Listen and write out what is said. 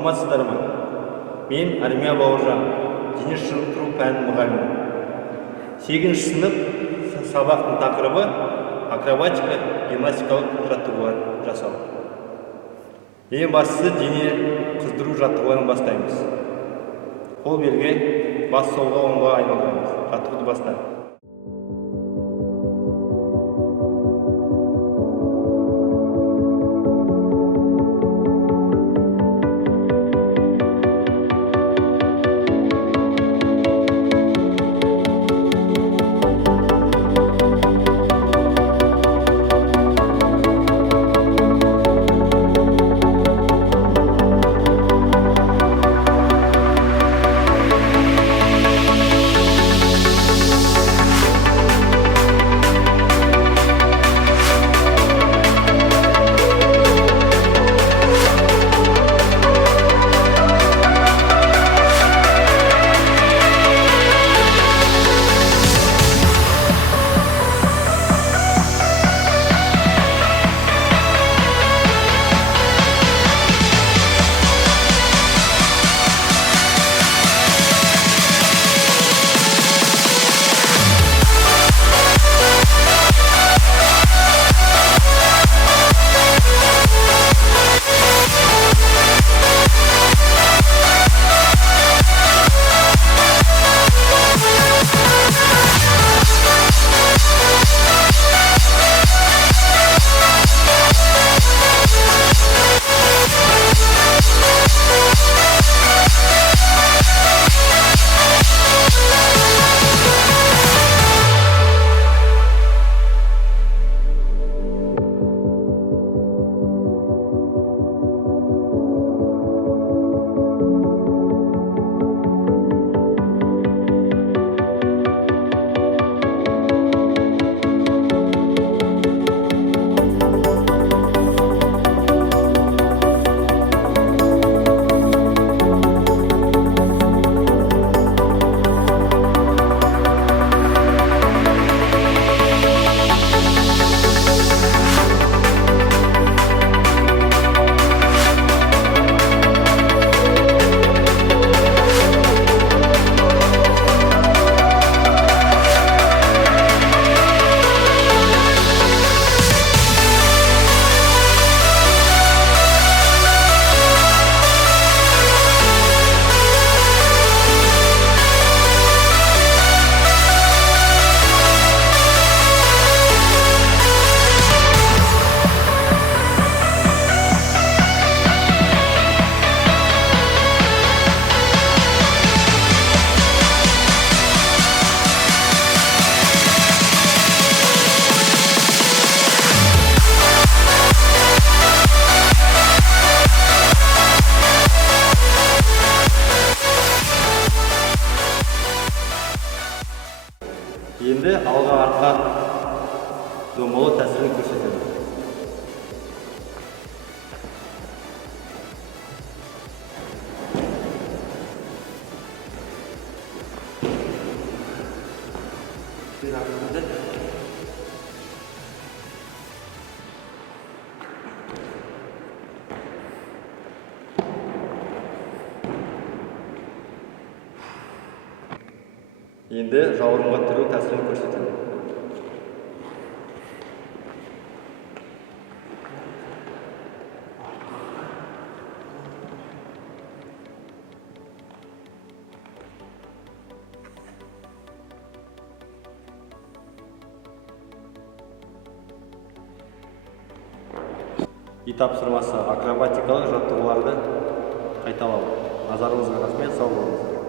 Саламатсыздар ма? Мен Армия Бауыржан, дене шынықтыру пәнінің мұғалімі. 8-ші сынып сабақтың тақырыбы акробатикалық, гимнастикалық жаттығулар жасау. Ең бастысы дене қыздыру жаттығуларын бастаймыз. Қол берге, бас солға оңға айналдырамыз. Жаттығуды бастаймыз. Енді алға артқа домбалы тәсілін көрсетеді. Енді жауырынға тұру тәсілін көрсетеді. И тапсырмасы акробатикалық жаттығуларды қайталау. Назарыңызға рахмет, сау болыңыздар.